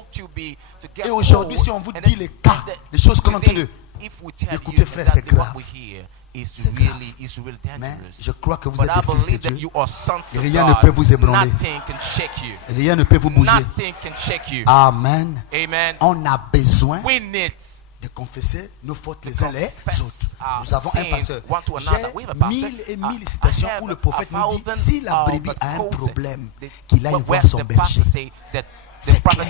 Et aujourd'hui, si on vous dit les cas, les choses qu'on entend d'écouter, frère, c'est grave. C'est grave. Mais je crois que vous êtes des fils de Dieu. Rien ne peut vous ébranler. Rien ne peut vous bouger. Amen. On a besoin de confesser nos fautes les uns les autres. Nous avons un pasteur. J'ai mille et mille citations où le prophète nous dit si la brebis a un problème, qu'il aille voir son berger. C'est clair.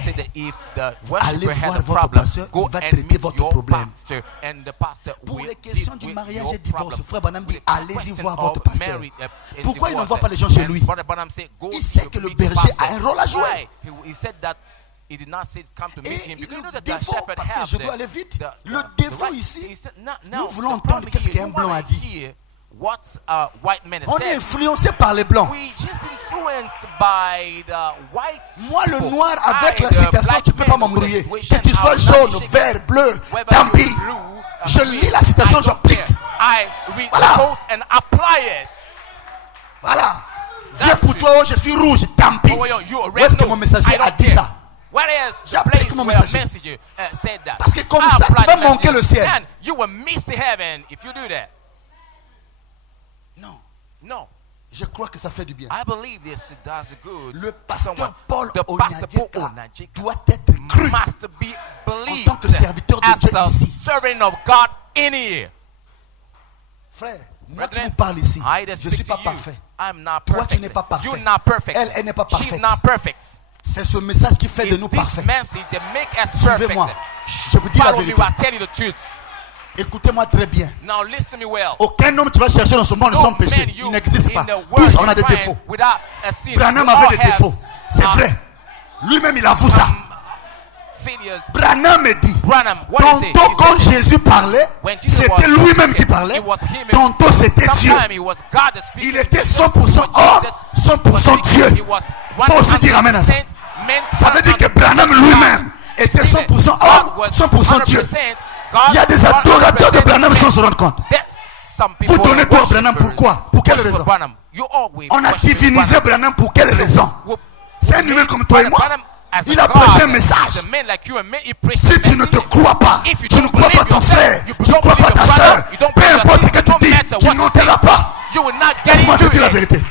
Allez voir votre pasteur, il va traiter votre problème. Pour les questions du mariage et divorce, frère Branham dit allez-y voir votre pasteur. Pourquoi il n'envoie pas les gens chez lui? Il sait que le berger a un rôle à jouer. Et le défaut, parce que je dois aller vite, le défaut ici, nous voulons entendre qu'est-ce qu'un blanc a dit. On est influencé par les blancs. Moi, le noir, avec la citation, tu ne peux pas m'embrouiller. Que tu sois jaune, vert, bleu, tant pis. Je lis la citation, j'applique. Voilà. Voilà. Viens pour toi, je suis rouge, tant pis. Où est-ce que mon messager a dit ça? J'applique mon messager. Parce que comme ça, tu vas manquer le ciel. Non. Je crois que ça fait du bien. Le pasteur Paul Onyadika doit être cru en tant que serviteur de Dieu ici. Frère, moi qui vous parle ici, je ne suis pas parfait. Toi, tu n'es pas parfait. Elle n'est pas parfaite. C'est ce message qui fait de nous parfaits. Suivez-moi. Je vous dis la vérité. Écoutez-moi très bien. Aucun homme tu vas chercher dans ce monde sans péché. Il n'existe pas. Tous on a des défauts. Branham avait des défauts. C'est vrai. Lui-même il avoue ça. Branham me dit, tantôt quand Jésus parlait, c'était lui-même qui parlait. Tantôt c'était Dieu. Il était 100% homme, 100% Dieu. Il faut aussi dire amen à ça. Ça veut dire que Branham lui-même était 100% homme, 100% Dieu. Il y a des adorateurs de Branham sans se rendre compte. Vous donnez tout à Branham pourquoi? Pour quelle raison? On a divinisé Branham pour quelle raison? C'est un humain comme toi et moi. Il a prêché un message. Si tu ne te crois pas, tu ne crois pas ton frère, tu ne crois pas ta soeur, peu importe ce que tu dis, tu ne monteras pas. Laisse-moi te dire la vérité.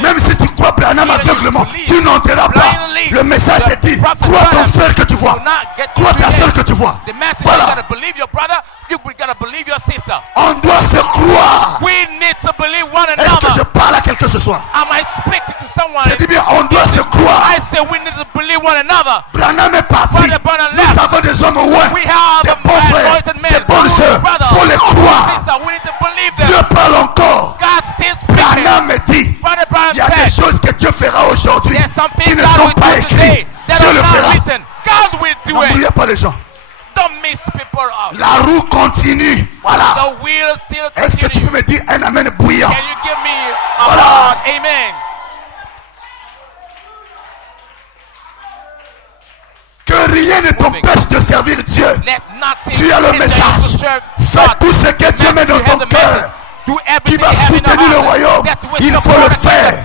Même si tu crois Branham aveuglement, tu n'entreras pas. Le message te dit, crois ton frère que tu vois, crois ta soeur que tu vois. Voilà. gotta believe your sister. On doit se croire. We need to believe one another. Est-ce que je parle à quelqu'un ce soir? Am I speaking to someone? Je dis bien, on doit se croire. I say we need to believe one another. Branham est parti. Branham Nous avons des hommes ouins, We have des bons frères, des bonnes sœurs. Il faut les croire. We need to believe them. Dieu parle encore. God still speaking. Branham me dit, Brother Branham il y a des said, choses que Dieu fera aujourd'hui there's some qui things ne God sont will pas do today écrites. that Dieu are le not fera. written. God will do it. N'oubliez pas les gens. Don't miss people out. La roue continue. Voilà. The wheel still Est-ce que tu peux continue. me dire un amen bouillant? Can you give me a Voilà. hard amen? Que rien ne t'empêche de servir Dieu. Let nothing Tu as le hinder you to message. serve Fais God. tout ce que Dieu met dans You have ton the cœur message. Do qui everything va you have in soutenir your le heart. royaume. That will Il faut support le the faire. kingdom.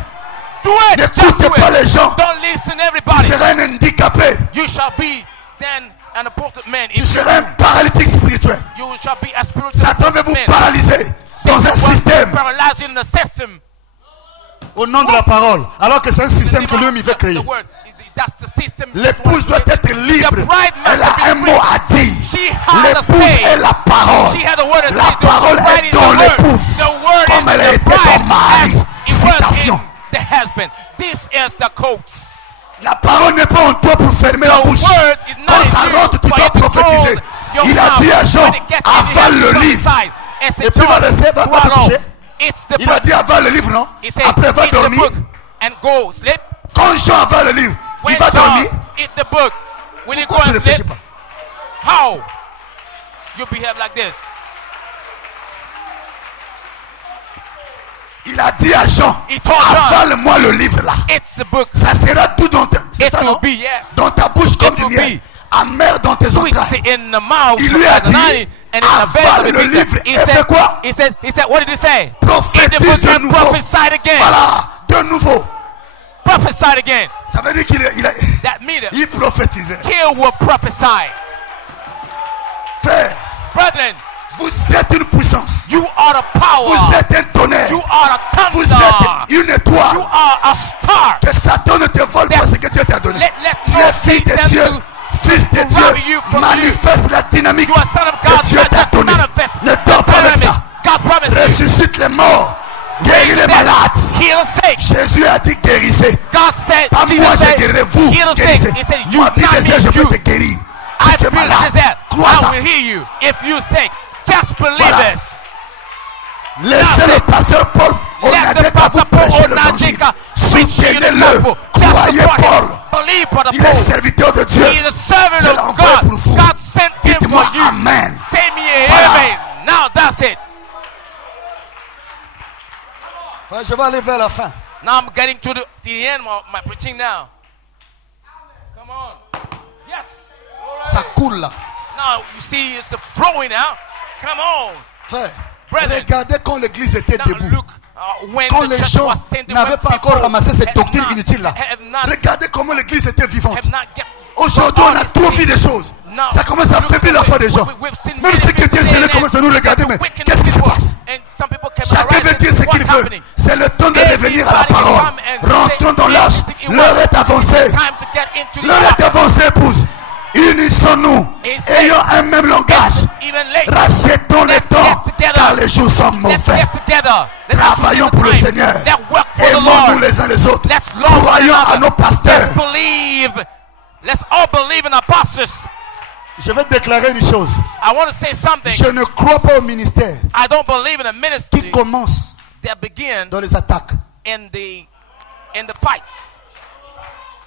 Do it. Just N'écoutez do pas it. les gens. Don't listen Tu everybody. seras un handicapé. You shall be then an important man. Tu If seras un paralytique spirituel. you shall be a spiritual Satan veut vous man. paralyser dans un système Paralyzing the system. au nom de la parole. Alors que c'est un système que lui-même il veut créer. The word. That's the system. L'épouse doit être libre. The bride must Elle a be un mot à dire. She has a L'épouse say. est la parole. She had a word to La say. The parole bride est is dans the word. l'épouse. The word Comme is elle a the été bride ton mari. as it was Citation. in the husband. This is the quote. La parole n'est pas en toi pour fermer la The bouche. word is not Quand in ça you rentre, tu for dois you to prophétiser. close your Il a mouth. dit à Jean, When it gets in, avale you le have to livre. prophesy. And say, Et puis va John, laisser, va te swallow. coucher. It's the Il a book. dit avale le livre, non? He said, Après va eat the dormir. book and go sleep. Quand Jean avale le livre, When il va John dormir. eat the book, when you go Pourquoi tu ne and réfléchis sleep, pas? how you behave like this? Il a dit à Jean, He told John, avale-moi le livre là. it's the book. Ça sera tout dans ta, c'est It ça, will non? be, yes. Dans ta bouche comme du will miel. be. Amer dans tes Sweet entrailles. in the mouth Il lui a of the dit, honey and in the belly avale of le the livre victor. et fais quoi? He said, what did he say? Eat the Prophétise book de and nouveau. prophesy again. Voilà, de nouveau. Prophesy again. Ça veut dire That meter, il prophétisait. he will prophesy. Frère, Brethren, vous êtes une puissance. you are the power. Vous êtes un tonnerre. You are the Vous thunder. êtes une You étoile. are a star. Que Satan ne te vole pas ce que Dieu t'a donné. Let Tu no es fille de Satan Dieu. to Fils de rob Dieu. you from Manifeste la dynamique You are son of God. que Dieu Not t'a just donnée. manifest. Ne dors pas avec ça. God promised you. Ressuscite les morts. Guéris les malades. Heal the sick. Jésus a dit guérissez. God said, Pas moi, Jesus je said, guérirai vous. heal the Guérissez. sick. He said, you Moi, not Bible me, je peux you. te guérir. I Si tu es feel malade, that. crois ça. I will heal you. If you sick, just believe Voilà. this. Laissez le pasteur Paul Let the Onadeka vous pastor Paul prêcher l'évangile. Onadeka preach you the Soutenez-le. gospel. Croyez Just support Paul. him. Believe Brother Il est Paul. serviteur de Dieu. He is a servant Dieu l'a of envoyé God. pour vous. God sent him Dites-moi for you. Amen. Say me Voilà. amen. Now that's it. Je vais aller vers la fin. Now I'm getting to the end of my preaching now. Come on. Yes. Ça coule là. Now you see it's flowing now. Come on. Frère, Brethren. regardez quand l'église était Now debout. look, when Quand the les church gens was standing, n'avaient when pas encore people ramassé cette have doctrine not- inutile là. have not- Regardez comment l'église était vivante. have not get- Aujourd'hui, on a trop vu des choses. Now, Ça commence à look affaiblir la at foi the des way- gens. we've seen Même many ceux qui people étaient zélés saying commencent à nous that regarder, mais wickedness qu'est-ce qui se people, passe? and some people can Chacun veut arise dire and ce what's qu'il veut. happening? C'est le temps de revenir à la Everybody parole. come and Rentrons say dans l'âge. anything you L'heure want. est avancée. Time to get into the L'heure est hour. avancée, épouse. Unissons-nous. It's Ayons un même langage. Even late. Rachetons le Let's temps, get together. car les jours sont Let's mauvais. get together. Let's Travaillons pour le time. Seigneur. Let's work for the Aimons-nous Lord. les uns les autres. Let's love Croyons one à another. nos pasteurs. Let's believe. Let's all believe in our pastors. Je vais déclarer une chose. I want to say something. Je ne crois pas au ministère I don't believe in a qui ministry commence that begins dans les attaques. in the fights.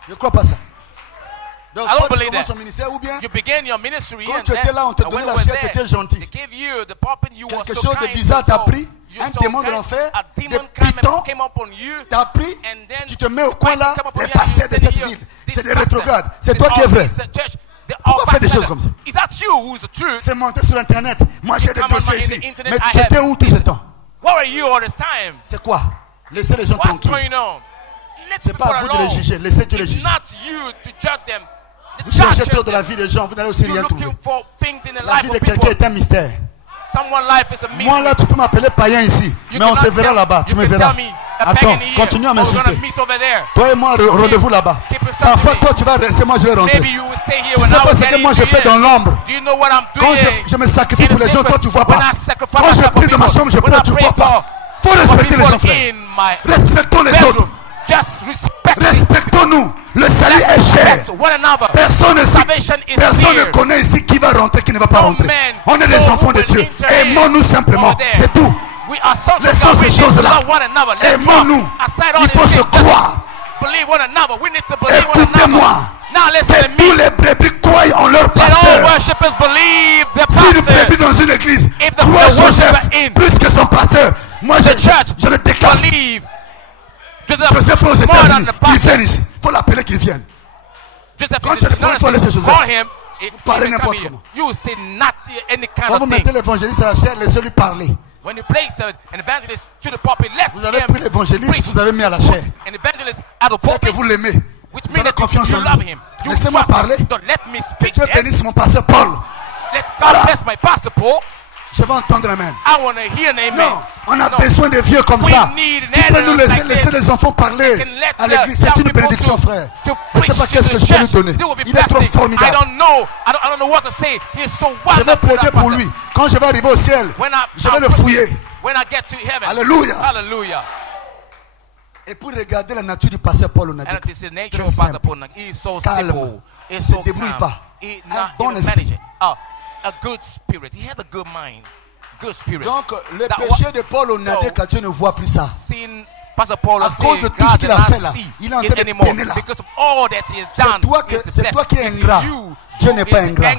Je ne crois pas ça. Donc, I don't quand tu believe commences that. ton ministère ou bien You begin your ministry quand and tu étais là, on te when donnait you la were chair, tu there, étais gentil. they gave you the pulpit, you were Quelque so chose de kind, bizarre t'a so- pris, you're un so démon de kind. l'enfer, A des demon pitons came upon you, t'as pris, and then tu te mets au coin là, come upon les you and pasteurs de you cette say, ville, this c'est des pastor, rétrogrades. C'est this toi qui es all- vrai. this church, they're Pourquoi all faire des choses backsliders. comme ça? Is that you who's the truth? C'est monté sur internet. Moi j'ai des Come on, dossiers in the ici. internet, Mais I j'étais have- où tout ce temps? Where are you all this time? C'est quoi? Laissez les gens What's tranquilles. going on? Let C'est people pas à vous de les alone. juger. Laissez Dieu les It's juger. not you to judge them. Vous cherchez trop de la vie des gens, vous n'allez aussi You're rien looking trouver. for things in the La life vie of de quelqu'un people. est un mystère. Moi là, tu peux m'appeler païen ici, mais on se verra là-bas. Tu me verras. Attends, continue à m'insulter. Toi et moi, rendez-vous là-bas. Parfois, toi, tu vas rester, moi, je vais rentrer. Tu sais pas ce que moi, je fais dans l'ombre. Quand je me sacrifie pour les gens, toi, tu vois pas. Quand je prie dans ma chambre, je prie, tu vois pas. Faut respecter les gens, frère. Respectons les autres. Respectons-nous. Le salut est cher. Personne ne connaît ici qui va rentrer, qui ne va pas rentrer. On est des enfants de Dieu. Aimons-nous simplement. C'est tout. Laissons ces choses-là. Aimons-nous. Il faut se croire. Écoutez-moi. Que tous les brebis croient en leur pasteur. Si une brebis dans une église croit Joseph plus que son pasteur, moi je le déclasse. Joseph est aux États-Unis. Qu'il vienne ici. Il faut l'appeler qu'il vienne. Quand tu réponds, il faut laisser Joseph. Vous parlez n'importe comment. Quand vous mettez l'évangéliste à la chair, laissez-lui parler. Vous avez pris l'évangéliste, vous avez mis à la chair. C'est que vous l'aimez. Vous avez confiance en lui. Laissez-moi parler. Que Dieu bénisse mon pasteur Paul. Je vais entendre amen. Non, on a besoin de vieux comme ça. Tu peux nous laisser les enfants parler à l'église. C'est une bénédiction, frère. Je ne sais pas qu'est-ce que je peux lui donner. Il est trop formidable. Je vais plaider pour lui. Quand je vais arriver au ciel, je vais le fouiller. Alléluia. Et pour regarder la nature du pasteur Paul, on a dit très simple, calme, il ne se débrouille pas. Un bon esprit. A good spirit. He had a good mind. Good spirit. Donc le péché de Paul, on a dit que Dieu ne voit plus ça. À cause de tout ce qu'il a fait là, il est en train de peiner là. C'est toi qui es ingrat. Dieu n'est pas ingrat.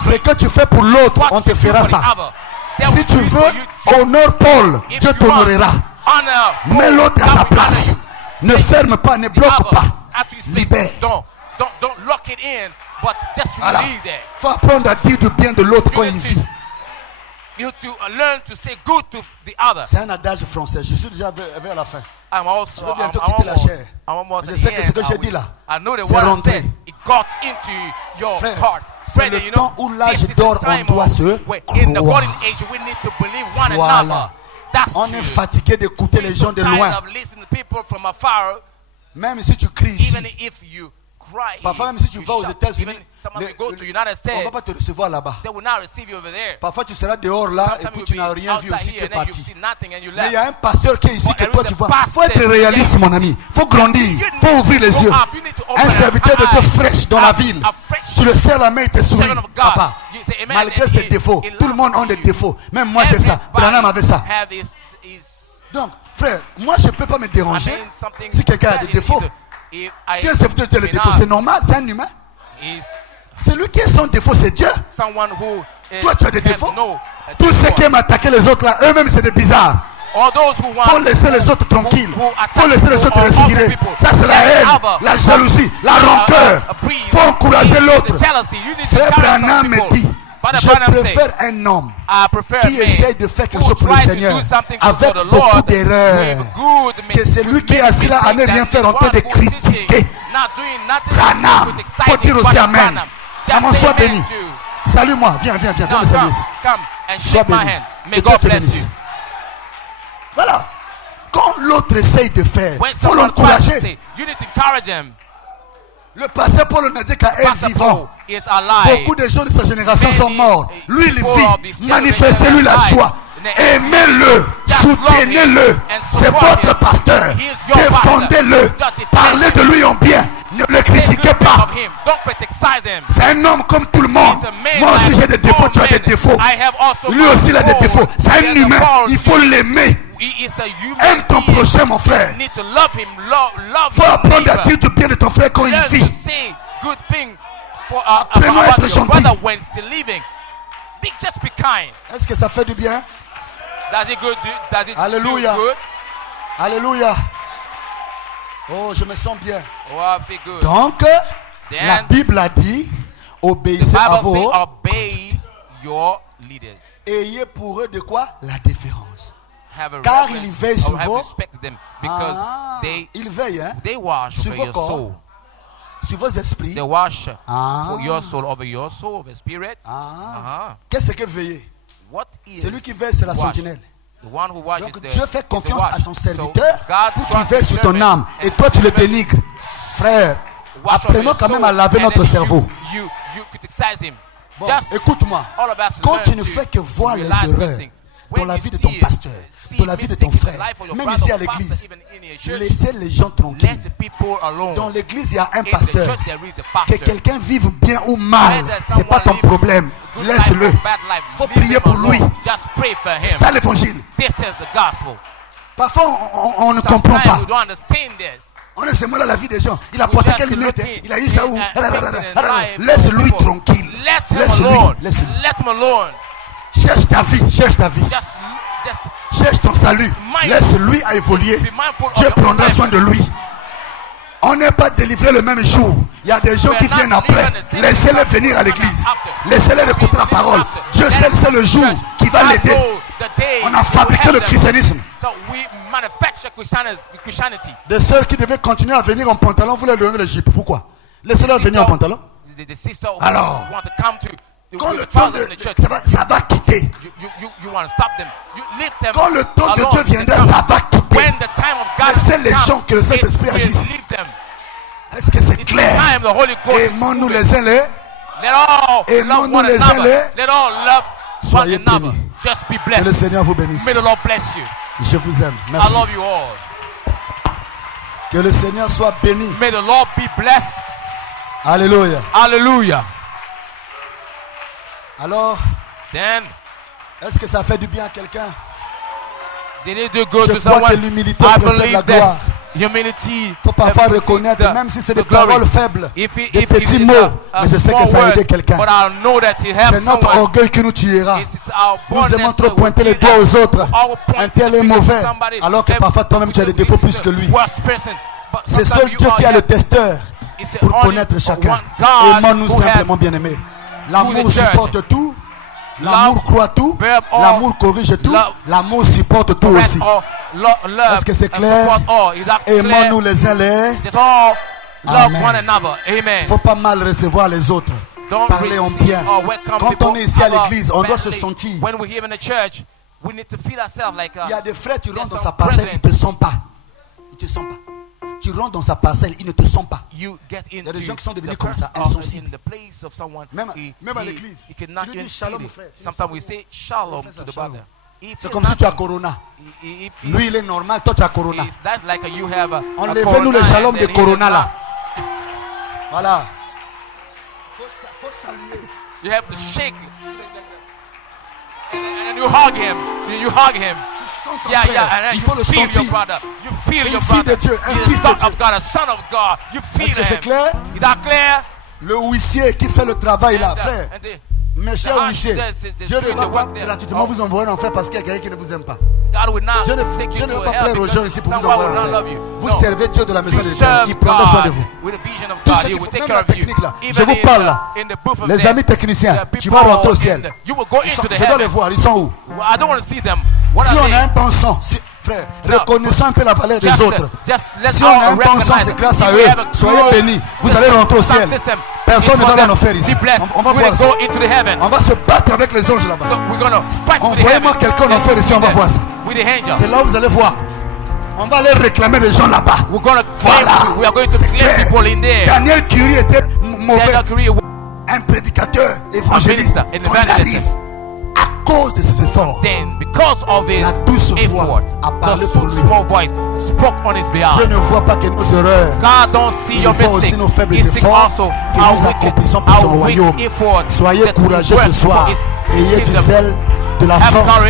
Ce que tu fais pour l'autre, on te fera ça. Si tu veux, honore Paul, Dieu t'honorera. Mets l'autre à sa place. Ne ferme pas, ne bloque pas. Libère. Don't lock it in, but just release it. Faut apprendre à dire du bien de l'autre quand il vit. You have to learn to say good to the other. C'est un adage français. Je suis déjà vers la fin. Je vais bientôt quitter la chair. Je sais que ce que j'ai dit là, c'est rentré. Frère, c'est le temps où l'âge d'or, on doit se croire. Voilà. On est fatigué d'écouter les gens de loin. Même si tu cries ici. Parfois, même si tu vas aux États-Unis, on ne va pas te recevoir là-bas. Parfois, tu seras dehors là et puis tu n'as rien vu aussi, tu es parti. Mais il y a un pasteur qui est ici que toi tu vois. Il faut être réaliste, mon ami. Il faut grandir. Il faut ouvrir les yeux. Un serviteur de Dieu fraîche dans la ville. Tu le serres la main, il te sourit. Papa, malgré ses défauts, tout le monde a des défauts. Même moi j'ai ça. Branham avait ça. Donc, frère, moi je ne peux pas me déranger si quelqu'un a des défauts. Si un serviteur a des défauts, c'est normal, c'est un humain. Celui qui a son défaut, c'est Dieu. Toi, tu as des défauts. Tous ceux qui aiment attaquer les autres là, eux-mêmes, c'est des bizarres. Il faut laisser les autres tranquilles. Il faut laisser les autres respirer. Ça, c'est la haine, la jalousie, la rancœur. Il faut encourager l'autre. Frère Branham me dit, je préfère un homme qui essaye de faire quelque chose pour le Seigneur avec beaucoup d'erreurs que celui qui est assis là à ne rien faire en train de critiquer. Branham, faut dire aussi amen. Maman, sois béni. Salue-moi, viens me saluer ici. Sois béni. Que Dieu te bénisse. Voilà. Quand l'autre essaye de faire, il faut l'encourager. Le pasteur Paul Nadeka est vivant. Beaucoup de gens de sa génération sont morts. Lui, il vit. Manifestez-lui la joie. Aimez-le. Soutenez-le. C'est votre pasteur. Défendez-le. Parlez de lui en bien. Ne le critiquez pas. C'est un homme comme tout le monde. Moi aussi j'ai des défauts, tu as des défauts. Lui aussi il a des défauts. C'est un humain. Il faut l'aimer. Aime ton prochain, mon frère. Il faut apprendre à dire du bien de ton frère quand il vit. Apprenons à être gentil. Est-ce que ça fait du bien? Alléluia. Alléluia. Oh, je me sens bien. Donc, la Bible a dit, obéissez à vos leaders. Ayez pour eux de quoi? La déférence. Car ils veillent sur vos... ils veillent sur vos corps. sur vos esprits. The wash for your soul over your soul, the spirit. Qu'est-ce que veiller? What is celui qui veille, c'est la sentinelle. Donc Dieu fait confiance à son serviteur pour qu'il veille sur ton âme. Et toi tu le dénigres. Frère, apprenons quand même à laver notre cerveau. Bon, écoute-moi. Quand tu ne fais que voir les erreurs dans la vie de ton pasteur, dans la vie de ton frère, même ici à l'église, laissez les gens tranquilles. Dans l'église, il y a un pasteur. Que quelqu'un vive bien ou mal, ce n'est pas ton problème. Laisse-le. Il faut prier pour lui. C'est ça l'évangile. Parfois, on ne comprend pas. On est seulement dans la vie des gens. Il a porté quelle lunette? Il a eu ça où? Laisse-lui tranquille. Laisse-lui. Cherche ta vie. Cherche ta vie. Cherche ton salut. Laisse-lui à évoluer. Dieu prendra soin de lui. On n'est pas délivré le même jour. Il y a des gens qui viennent après. Laissez-les venir à l'église. Laissez-les écouter la parole. Dieu seul c'est le jour qui va l'aider. On a fabriqué le christianisme. Des sœurs qui devaient continuer à venir en pantalon, vous leur donnez le jupe. Pourquoi? Laissez-les venir en pantalon. Alors, quand le temps de ça va quitter. Quand le temps de Dieu viendra, ça va quitter. Laissez les gens que le Saint-Esprit agisse. Est-ce que c'est clair? Aimons-nous les uns les. Aimons-nous les uns les. Soyez bénis. Que le Seigneur vous bénisse. Je vous aime. Merci. Que le Seigneur soit béni. May the Lord be blessed. Alléluia. Hallelujah. Alors, then, est-ce que ça fait du bien à quelqu'un? Je crois que l'humilité précède la gloire. Il faut parfois reconnaître, même si c'est des paroles faibles, des petits mots, mais je sais que ça a aidé quelqu'un. C'est notre orgueil qui nous tuera. Nous aimons trop pointer les doigts aux autres. Un tel est mauvais, alors que parfois toi-même tu as des défauts plus que lui. C'est seul Dieu qui a le testeur pour connaître chacun. Aimons-nous simplement, bien-aimés. L'amour supporte tout. L'amour croit tout. L'amour corrige tout. L'amour supporte tout aussi. Est-ce que c'est clair? Aimons-nous les uns les. Amen. Il ne faut pas mal recevoir les autres. Parler en bien. Quand on est ici à l'église, on doit se sentir. Il y a des frères, tu rentres dans sa parcelle, ils ne te sentent pas. Ils ne te sentent pas. Tu rentres dans sa parcelle, ils ne te sentent pas. Il y a des gens qui sont devenus comme ça, insensibles. Même à l'église, tu lui dis shalom frère. C'est comme si tu as corona. Lui il est normal, toi tu as corona. Enlevez-nous le shalom de corona là. Voilà. Faut saluer. You have to shake. And you hug him. You hug him. And il faut le sentir. You feel your brother. De Dieu, un fils de Dieu. Of God, a son of God. You feel Est-ce que c'est clair? Is that clear? Le huissier qui fait le travail là, frère. Mes chers huissiers, Dieu ne va pas gratuitement vous envoyer en enfer parce qu'il y a quelqu'un qui ne vous aime pas. Dieu ne va pas plaire aux gens ici pour vous envoyer en enfer. Vous servez Dieu de la maison de Dieu. Il prendra soin de vous. Tout ce qu'il faut, même la technique là. Je vous parle là. Les amis techniciens, tu vas rentrer au ciel. Je dois les voir, ils sont où? Si on a un bon sang, frère, reconnaissons un peu la valeur des autres. Si on a un bon sang, c'est grâce à eux. Soyez bénis. Vous allez rentrer au ciel. Personne ne va en enfer ici. On va voir ça. On va se battre avec les anges là-bas. Envoyez-moi quelqu'un en enfer ici, on va voir ça. C'est là où vous allez voir. On va aller réclamer les gens là-bas. Voilà. C'est clair. Daniel Curie était mauvais. Un prédicateur évangéliste. Quand il arrive, à cause de ses efforts, la douce voix a parlé pour lui. Dieu ne voit pas que nos erreurs. Il voit aussi nos faibles efforts que nous accomplissons pour son royaume. Soyez courageux ce soir. Ayez du zèle, de la force.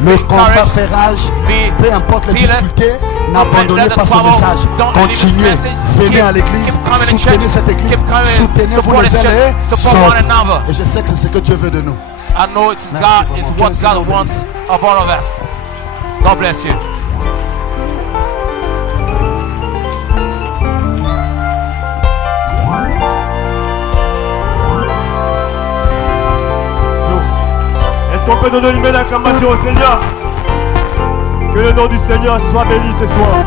Le combat fait rage. Peu importe les difficultés, n'abandonnez pas ce message. Continuez. Venez à l'église. Soutenez cette église. Soutenez-vous les uns les autres. Et je sais que c'est ce que Dieu veut de nous. I know it's God is what God wants of all of us. God bless you. Est-ce qu'on peut donner une belle acclamation au Seigneur? Que le nom du Seigneur soit béni ce soir.